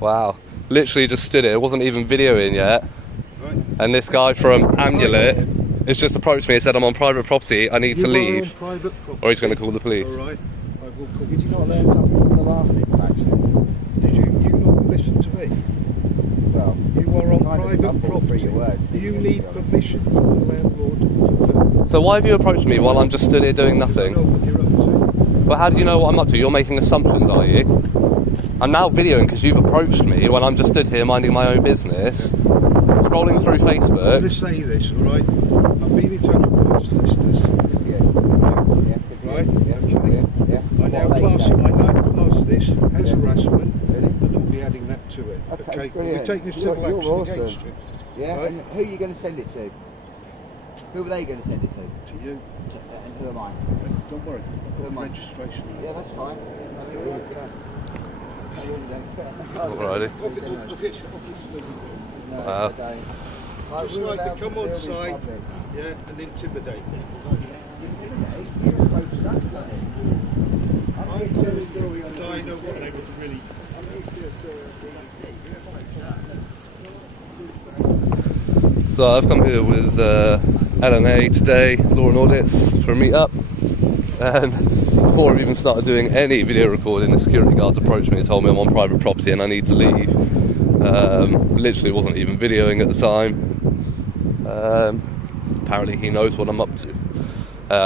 Wow. Literally just stood here, wasn't even videoing yet. Right. And this guy from Amulet has just approached me and said, I'm on private property, I need to leave. On private property. Or he's going to call the police. Alright, I will call. Did you not learn something from the last interaction? Did you not listen to me? Well, You are on kind of private stumbled through property. your words, didn't You you, need to be honest? permission from the landlord to film. So why have you approached me while I'm just stood here doing I know nothing? what you're up to. Well, how do you know what I'm up to? You're making assumptions, are you? I'm now videoing because you've approached me when I'm just stood here minding my own business, scrolling through I'm going to Facebook. say this, alright? I've been in touch with my solicitors. Yeah. Right? Okay. Yeah. I now What are they saying? class this as Yeah. harassment, Really? and I'll be adding that to it. Okay, We're brilliant. taking You're- civil you're action awesome. against you. Yeah. Right. And who are you going to send it to? Who are they going to send it to? To you. And who am I? Don't worry. Who am I? Registration. Yeah, that's fine. Alrighty. No, Wow. I don't. Just we're like allowed to come film on in site, public. yeah, and intimidate me. Intimidate? You approached us, buddy. I'm here to do a story on the I know BBC. what I was really. I'm here to do a story on the BBC. You approached us. So I've come here with LNA today, Law and Audits, for a meet-up. And before I've even started doing any video recording, the security guards approached me and told me I'm on private property and I need to leave. Literally wasn't even videoing at the time. Apparently he knows what I'm up to.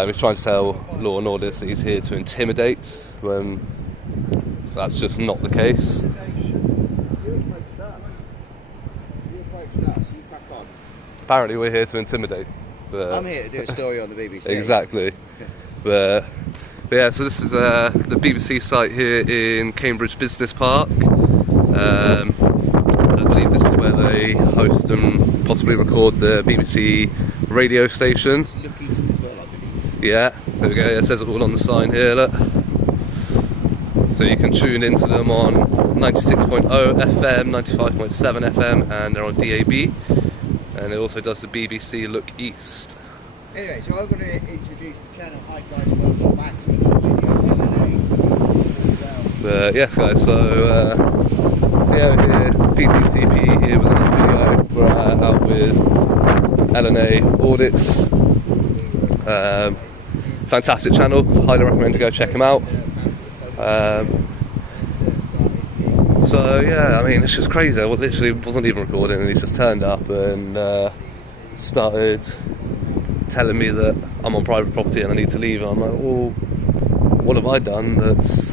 He's trying to tell Law and Audits that he's here to intimidate when that's just not the case. You approached us. You approached us. You crack on. Apparently we're here to intimidate. But I'm here to do a story on the BBC. exactly. But yeah, so this is the BBC site here in Cambridge Business Park. I believe this is where they host and possibly record the BBC radio station. Look east as well, I believe. Yeah, there we go. It says it all on the sign here, look. So you can tune into them on 96.0 FM, 95.7 FM, and they're on DAB. And it also does the BBC Look East. Anyway, so I'm going to introduce the channel. Hi guys, welcome back to another video. Yes guys, so yeah, we're here, PPTP here with another video. We're out with LNA Audits. Fantastic channel, highly recommend to go check him out. So yeah, I mean it's just crazy. I literally wasn't even recording and he's just turned up and started telling me that I'm on private property and I need to leave. And I'm like, well, what have I done that's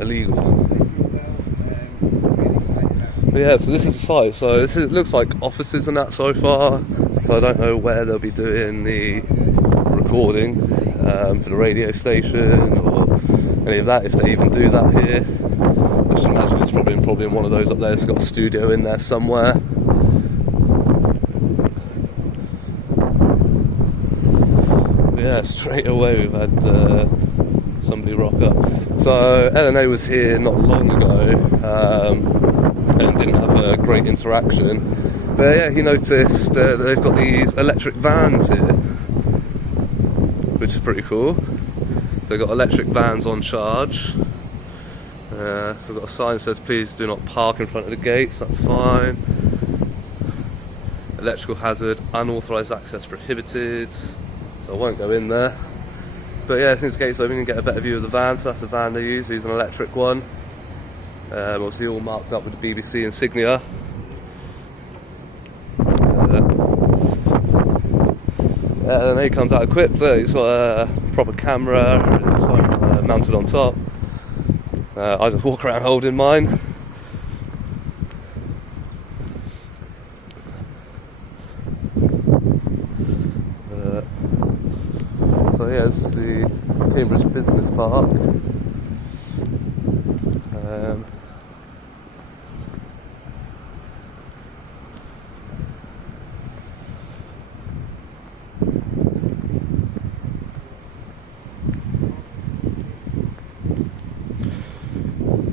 illegal? But yeah, so this is the site. So it looks like offices and that so far. So I don't know where they'll be doing the recording for the radio station or any of that, if they even do that here. I should imagine it's probably in one of those up there. It's got a studio in there somewhere. Yeah, straight away we've had somebody rock up. So LNA was here not long ago and didn't have a great interaction. But yeah, he noticed that they've got these electric vans here, which is pretty cool. So they've got electric vans on charge. So we've got a sign that says please do not park in front of the gates, that's fine. Electrical hazard, unauthorised access prohibited. So I won't go in there. But yeah, since the gate's open, you can get a better view of the van. So that's the van they use. These are an electric one. Obviously all marked up with the BBC insignia. And then he comes out equipped. He's got a proper camera and his phone mounted on top. I just walk around holding mine. So yeah, this is the Cambridge Business Park.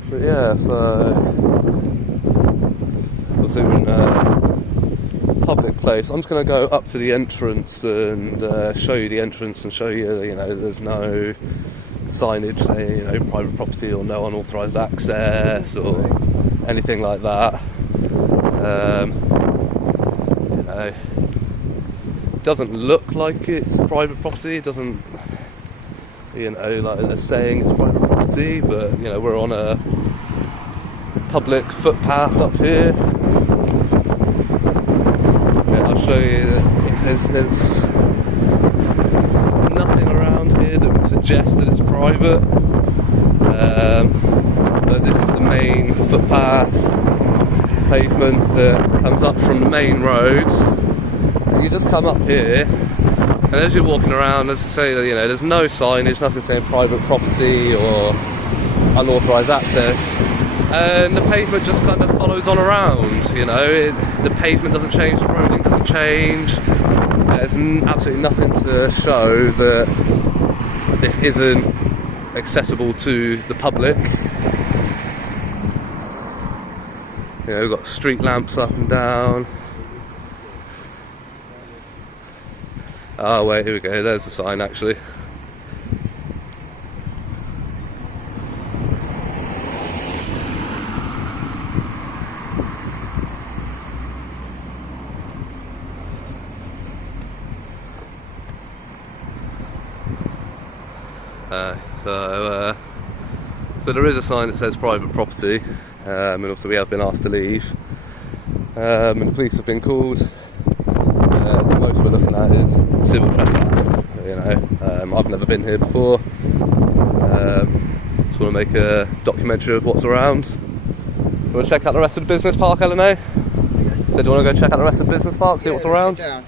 But yeah, so obviously we're in public place. I'm just going to go up to the entrance and show you the entrance and show you, you know, there's no signage saying, you know, private property or no unauthorised access or anything like that. You know, it doesn't look like it's private property. It doesn't, you know, like they're saying it's private property, but, you know, we're on a public footpath up here. Yeah, I'll show you. There's nothing around here that would suggest that it's private. So this is the main footpath pavement that comes up from the main road. And you just come up here, and as you're walking around, as I say, you know, there's no signage, nothing saying private property or unauthorised access. And the pavement just kind of follows on around, you know, the pavement doesn't change, the roading doesn't change. There's absolutely nothing to show that this isn't accessible to the public. You know, we've got street lamps up and down. Oh wait, here we go, there's the sign actually. So there is a sign that says private property, and also we have been asked to leave, and the police have been called. The most we're looking at is civil trespass. You know, I've never been here before. Just want to make a documentary of what's around. You want to check out the rest of the business park, LNA? So do you want to go check out the rest of the business park, see what's around? Yeah,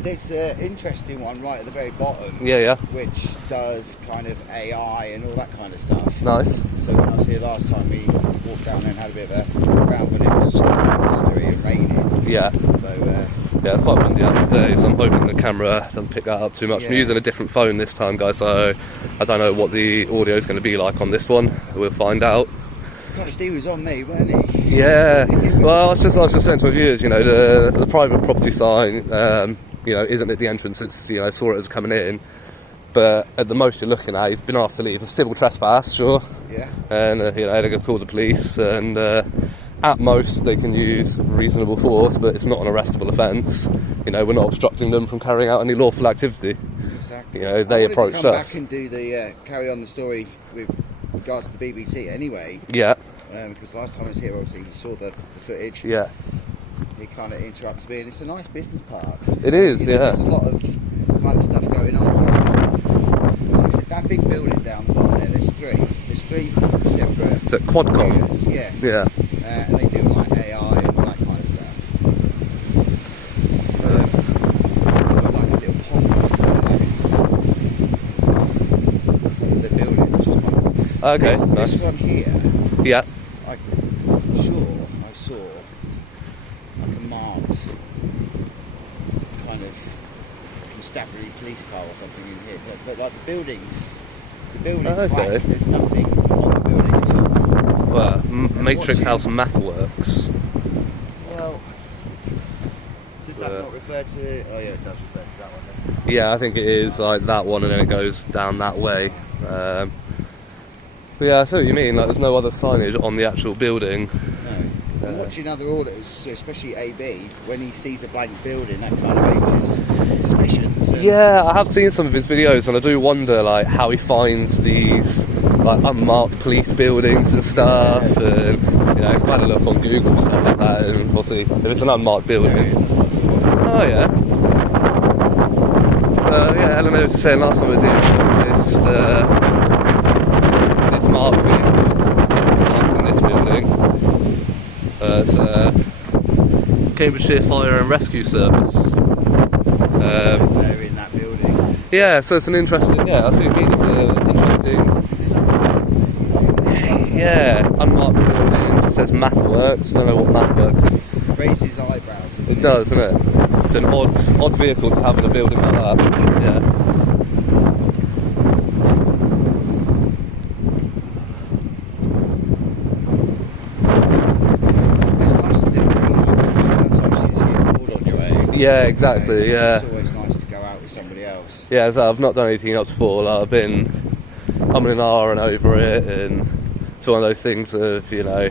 there's an interesting one right at the very bottom. Yeah. Which does kind of AI and all that kind of stuff. Nice. So when I was here last time, we walked down there and had a bit of a round, but it was blustery and raining. Yeah. So yeah, it's quite windy out today, so I'm hoping the camera doesn't pick that up too much. Yeah. I'm using a different phone this time, guys, so I don't know what the audio is going to be like on this one. We'll find out. God, Steve was on me, wasn't he? Yeah. Well, I was just saying to my viewers, you know, the private property sign, you know, isn't at the entrance. It's, you know, saw it as coming in. But at the most you're looking at, you've been asked to leave. A civil trespass, sure. Yeah. And, you know, they're going to call the police. And at most they can use reasonable force, but it's not an arrestable offence. You know, we're not obstructing them from carrying out any lawful activity. Exactly. You know, they approached us. I wanted to come back and do the, carry on the story with regards to the BBC anyway. Yeah. Because last time I was here, obviously, you saw the footage. Yeah. He kind of interrupted me, and it's a nice business park. It is, you know, yeah. There's a lot of kind of stuff going on. Like that big building down the bottom there, there's three separate... Is it Quadcom? areas, yeah. Yeah. And they do like AI and all that kind of stuff. They've got like a little pond in the building, which is quite nice. Okay, nice. This one here... Yeah. I'm sure I saw like a marked kind of constabulary police car or something in here. But like the building's okay. blank. There's nothing on the building at all. Well, Matrix House Mathworks. Well, does that not refer to... Oh yeah, it does refer to that one then. Yeah, I think it is like that one, and then it goes down that way. But yeah, I see what you mean. Like, there's no other signage on the actual building. No. And watching other auditors, especially AB, when he sees a blank building, that kind of raises suspicions. Yeah, I have seen some of his videos, and I do wonder like how he finds these like unmarked police buildings and stuff. Yeah. And you know, if I had a look on Google for stuff like that, and we'll see if it's an unmarked building. Oh yeah. Yeah, Eleanor was saying last time I was here, I noticed this mark in this building. It's Cambridgeshire Fire and Rescue Service. They're in that building. Yeah, so it's an interesting. Yeah, that's what you mean. It's an interesting. Yeah, unmarked building. It says Mathworks. I don't know what Mathworks is. Raises eyebrows. It does, doesn't it? It's an odd vehicle to have in a building like that. Yeah. It's nice to do too. Sometimes you see Yeah, exactly. Yeah, It's always nice to go out with somebody else. yeah. So I've not done anything else before. Like, I've been umming and ahhing over it, and it's one of those things of, you know,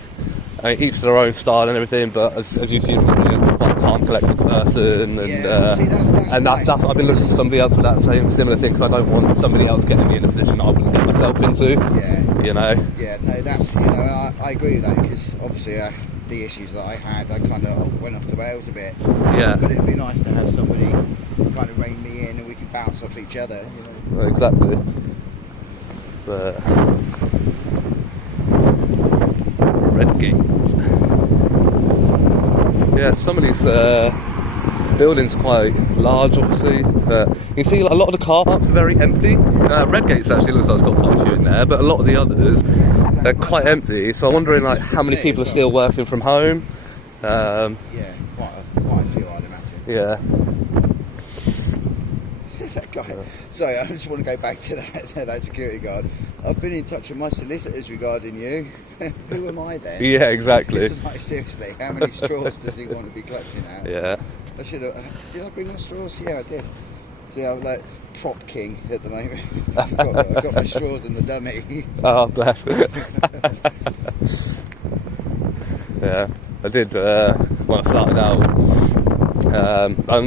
I mean, each to their own style and everything. But as you see from me, I'm quite a calm, collected person, and Yeah, see, that's and nice. that's I've been looking for somebody else with that same similar thing, because I don't want somebody else getting me in a position that I wouldn't get myself into. Yeah. You know. Yeah, no, that's, you know, I agree with that, because obviously the issues that I had, I kind of went off to Wales a bit. Yeah. But it'd be nice to have somebody kind of rein me in, and we can bounce off each other, you know. Exactly. But Redgate. Yeah, some of these buildings are quite large, obviously. You can see like, a lot of the car parks are very empty. Redgate's actually looks like it's got quite a few in there, but a lot of the others, they're quite empty. So I'm wondering like how many people are still working from home. Yeah, quite a few, I'd imagine. Yeah. That guy. Sorry, I just want to go back to that security guard. I've been in touch with my solicitors regarding you. Who am I then? Yeah, exactly. Like, seriously, how many straws does he want to be clutching at? Yeah. I should have. Did I bring my straws? Yeah, I did. See, I'm like prop king at the moment. I've got my straws in the dummy. Oh, bless. Yeah, I did when I started out.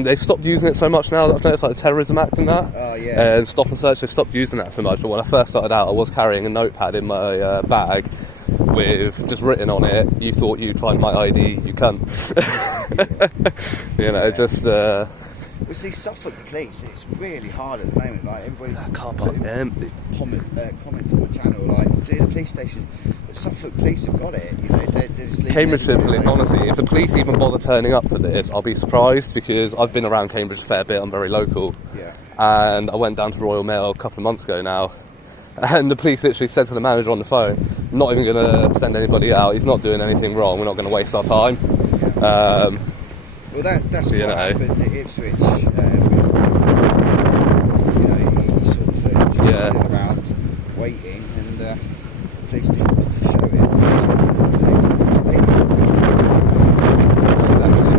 They've stopped using it so much now that I've noticed, like the Terrorism Act and that. Oh, yeah. And Stop and Search, they've stopped using that so much. But when I first started out, I was carrying a notepad in my bag with just written on it, "You thought you'd find my ID, you can't." You know, Yeah. just. Well, see, Suffolk Police, it's really hard at the moment. Like, everybody's Car park putting empty. comments on the channel, like, the police station. But Suffolk Police have got it. You know, they're just leaving Cambridgeshire everybody police, alone. honestly, if the police even bother turning up for this, I'll be surprised, because I've been around Cambridge a fair bit. I'm very local. Yeah. And I went down to Royal Mail a couple of months ago now, and the police literally said to the manager on the phone, "Not even going to send anybody out. He's not doing anything wrong. We're not going to waste our time." Well, that's You what know. happened at Ipswich. You know, he sort of footage Yeah. standing around waiting, and the police didn't want to show it. Exactly.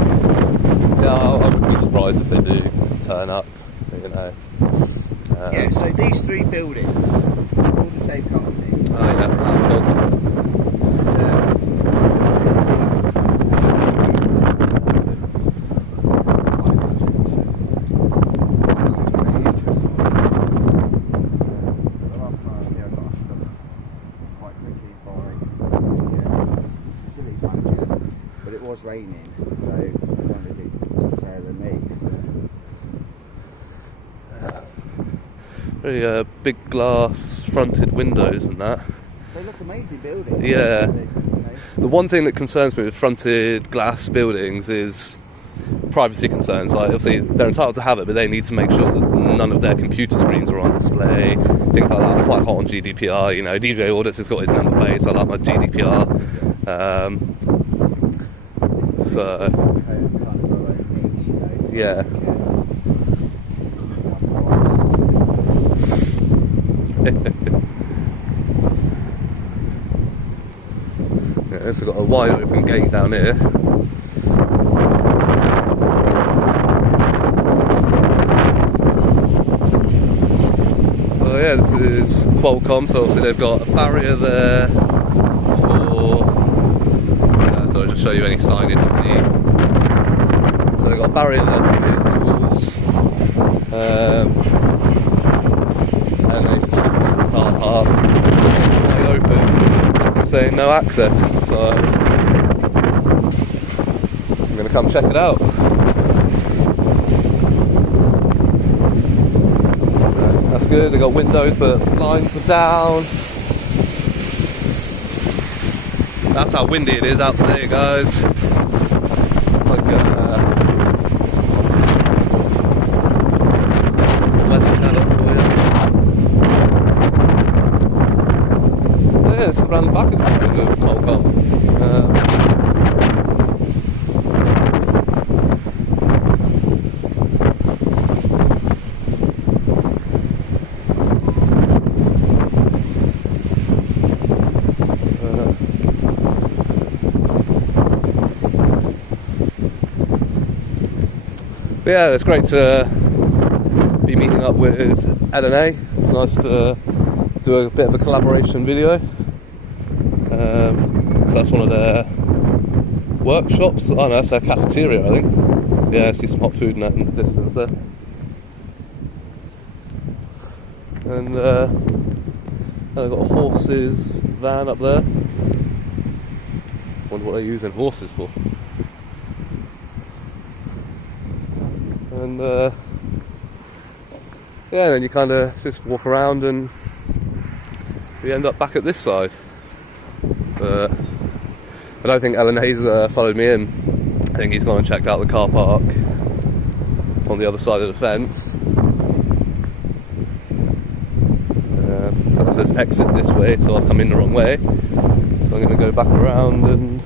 Yeah, I would be surprised if they do turn up. You know. Yeah. So these three buildings, all the same company. Oh yeah. Cool. But it was raining, so I kind of did tail and leave. Very big glass fronted windows and that. They look amazing buildings. Yeah. They, you know. The one thing that concerns me with fronted glass buildings is privacy concerns. Like, obviously they're entitled to have it, but they need to make sure that none of their computer screens are on display, things like that. I'm quite hot on GDPR. You know, DJ Audits has got his number plate, so I like my GDPR. So yeah. Yeah, it's got a wide open gate down here. So yeah, this is Qualcomm, so obviously they've got a barrier there for, so I'll just show you any signage you see. So they've got a barrier there for vehicles, and they just the car park wide open, saying no access, so I'm going to come check it out. That's good, they got windows but blinds are down. That's how windy it is out today, guys. Like weather channel for you. Yeah, it's around the back of the building of Qualcomm. yeah, it's great to be meeting up with LNA. It's nice to do a bit of a collaboration video. So that's one of their workshops. Oh no, that's their cafeteria, I think. Yeah, I see some hot food in the distance there. And they've got a horses van up there. Wonder what they're using horses for. And yeah, then you kind of just walk around and we end up back at this side. But I don't think LNA's followed me in. I think he's gone and checked out the car park on the other side of the fence. So it says exit this way, so I've come in the wrong way. So I'm going to go back around and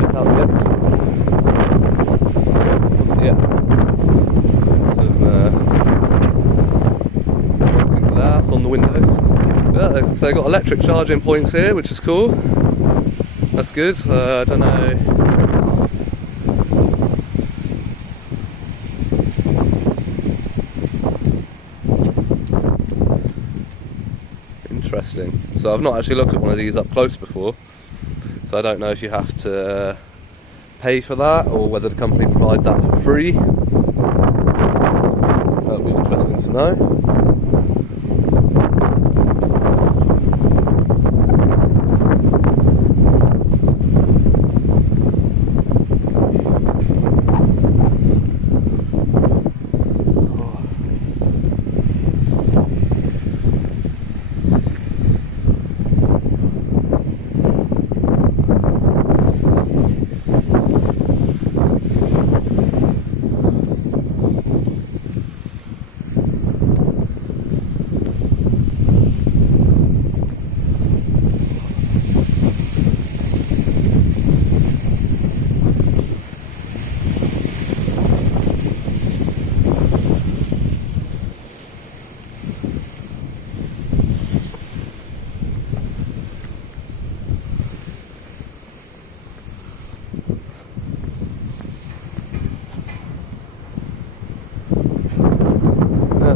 check out the exit. Yeah. Some broken glass on the windows. Yeah, so they've got electric charging points here, which is cool. That's good. I don't know. Interesting. So I've not actually looked at one of these up close before, so I don't know if you have to pay for that or whether the company provide that for free. That'll be interesting to know.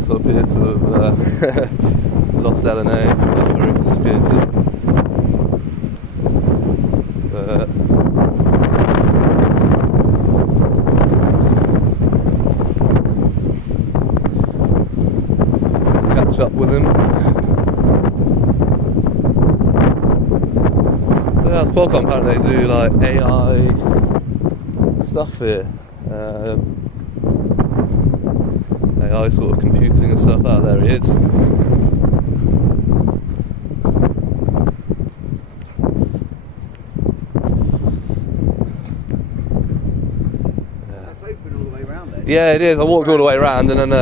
So I appear to have lost LNA, I don't know where it's disappeared to. Catch up with him. So yeah, it's Qualcomm, apparently they do like AI stuff here. AI sort of computing and stuff. Oh, there he is. That's open all the way around there. Yeah, it is. I walked all the way around, and then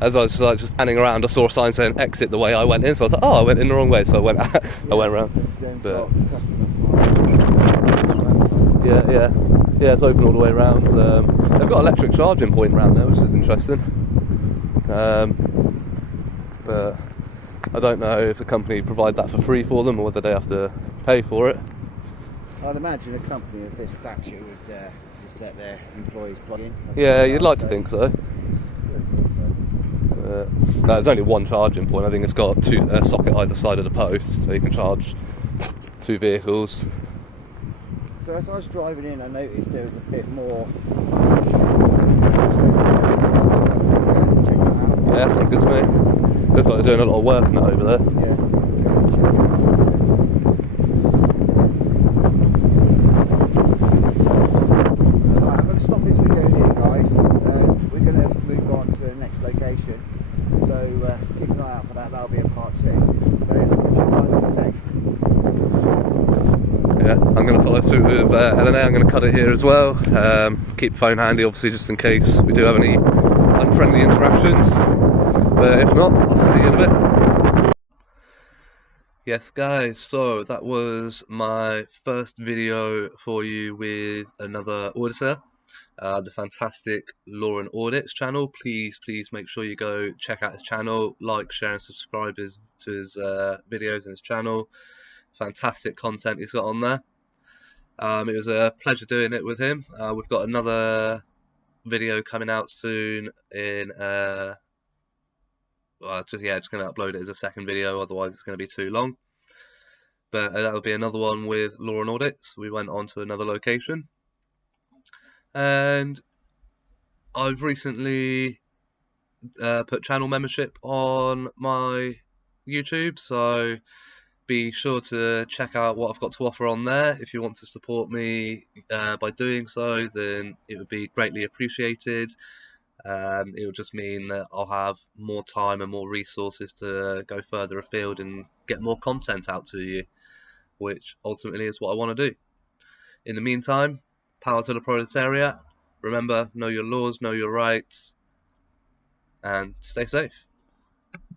as I was like just standing around, I saw a sign saying exit the way I went in. So I was like, oh, I went in the wrong way. So I went, I went around. But yeah, it's open all the way around. They've got electric charging point around there, which is interesting. But I don't know if the company provide that for free for them or whether they have to pay for it. I'd imagine a company of this stature would just let their employees plug in. Yeah, you'd like to think so. No, there's only one charging point. I think it's got a socket either side of the post, so you can charge 2 vehicles. So as I was driving in, I noticed there was a bit more. Yeah, that sounds good to me. Looks like they're doing a lot of work on that over there. Yeah. Right, I'm going to stop this video here, guys. We're going to move on to the next location. So keep an eye out for that. That'll be a part 2. So I'll catch you guys in a sec. Yeah, I'm going to follow through with LNA. I'm going to cut it here as well. Keep the phone handy, obviously, just in case we do have any unfriendly interactions. But if not, I'll see you in a bit. Yes, guys, so that was my first video for you with another auditor, the fantastic Lauren Audits channel. Please make sure you go check out his channel, like, share and subscribe to his videos and his channel. Fantastic content he's got on there. It was a pleasure doing it with him. We've got another video coming out soon in just going to upload it as a second video, otherwise it's going to be too long. But that'll be another one with Law and Audits. We went on to another location, and I've recently put channel membership on my YouTube, so be sure to check out what I've got to offer on there. If you want to support me by doing so, then it would be greatly appreciated. It will just mean that I'll have more time and more resources to go further afield and get more content out to you, which ultimately is what I want to do. In the meantime, power to the proletariat. Remember, know your laws, know your rights, and stay safe.